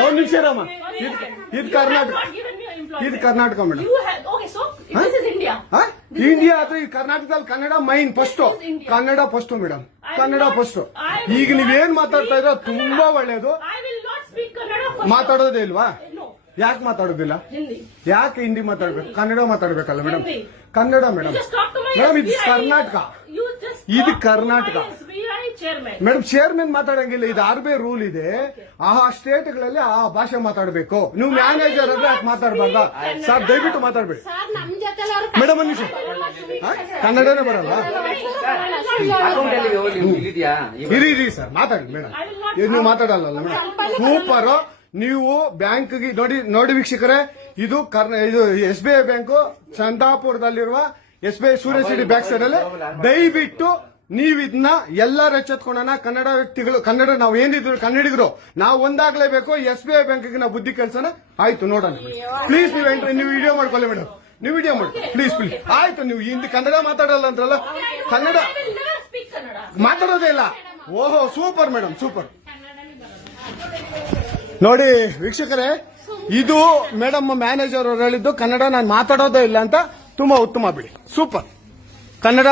ಒಂದು ನಿಮಿಷ ಇರಮ್ಮ. ಇದು ಕರ್ನಾಟಕ, ಇದು ಕರ್ನಾಟಕ ಮೇಡಮ್. ಇಂಡಿಯಾ ಆದ್ರೆ ಈ ಕರ್ನಾಟಕದಲ್ಲಿ Kannada main first, Kannada first madam, Kannada first. ಈಗ ನೀವೇನ್ ಮಾತಾಡ್ತಾ ಇರೋ ತುಂಬಾ ಒಳ್ಳೇದು. ಮಾತಾಡೋದೇ ಇಲ್ವಾ? ಯಾಕೆ ಮಾತಾಡೋದಿಲ್ಲ? ಯಾಕೆ ಹಿಂದಿ ಮಾತಾಡ್ಬೇಕು? ಕನ್ನಡ ಮಾತಾಡ್ಬೇಕಲ್ಲ ಮೇಡಮ್. ಕನ್ನಡ ಮೇಡಮ್. ಮೇಡಮ್ ಇದು ಕರ್ನಾಟಕ, ಇದು ಕರ್ನಾಟಕ ಮೇಡಮ್. ಚೇರ್ಮನ್ ಮಾತಾಡಂಗಿಲ್ಲ, ಇದು RBI ರೂಲ್ ಇದೆ. ಆ ಸ್ಟೇಟ್ಗಳಲ್ಲಿ ಆ ಭಾಷೆ ಮಾತಾಡಬೇಕು. ನೀವು ಮ್ಯಾನೇಜರ್ ಆದ್ರೆ ಯಾಕೆ ಮಾತಾಡಬಾರ್ದ? ಸರ್ ದಯವಿಟ್ಟು ಮಾತಾಡ್ಬೇಡಿ ಮೇಡಮ್. ಒಂದು ನಿಮಿಷ, ಕನ್ನಡನೇ ಬರಲ್ಲ? ಇರಿ ಸರ್, ಮಾತಾಡಿ ಮೇಡಮ್. ನೀವು ಮಾತಾಡಲ್ಲ ಮೇಡಮ್. ಸೂಪರ್. ನೀವು ಬ್ಯಾಂಕ್ಗೆ ನೋಡಿ ವೀಕ್ಷಕರೇ, ಇದು SBI ಬ್ಯಾಂಕು ಚಂದಾಪುರದಲ್ಲಿರುವ SBI ಸೂರ್ಯ ಸಿಟಿ ಬ್ಯಾಕ್ ಸೈಡ್ ಅಲ್ಲಿ. ದಯವಿಟ್ಟು ನೀವು ಇದನ್ನ ಎಲ್ಲರೂ ಎಚ್ಚೆತ್ಕೊಳ್ಳೋಣ. ಕನ್ನಡ ವ್ಯಕ್ತಿಗಳು, ಕನ್ನಡ ನಾವು ಏನಿದ್ರು ಕನ್ನಡಿಗರು ನಾವು ಒಂದಾಗ್ಲೇಬೇಕು. SBI ಬ್ಯಾಂಕ್ಗೆ ನಾವು ಬುದ್ಧಿ ಕಲ್ಸೋಣ. ಆಯ್ತು, ನೋಡೋಣ ಪ್ಲೀಸ್. ನೀವು ವಿಡಿಯೋ ಮಾಡ್ಕೊಳ್ಳಿ ಮೇಡಮ್, ನೀವು ವಿಡಿಯೋ ಮಾಡಿ ಪ್ಲೀಸ್ ಪ್ಲೀಸ್. ಆಯ್ತು, ನೀವು ಹಿಂದಿ ಕನ್ನಡ ಮಾತಾಡಲ್ಲ ಅಂದ್ರಲ್ಲ, ಕನ್ನಡ ಮಾತಾಡೋದೇ ಇಲ್ಲ. ಓಹೋ, ಸೂಪರ್ ಮೇಡಮ್, ಸೂಪರ್. ನೋಡಿ ವೀಕ್ಷಕರೇ, ಇದು ಮೇಡಮ್ ಮ್ಯಾನೇಜರ್ ಅವರು ಹೇಳಿದ್ದು ಕನ್ನಡ ನಾನು ಮಾತಾಡೋದೇ ಇಲ್ಲ ಅಂತ. ತುಂಬಾ ಉತ್ತಮ ಬಿಡಿ, ಸೂಪರ್. ಕನ್ನಡ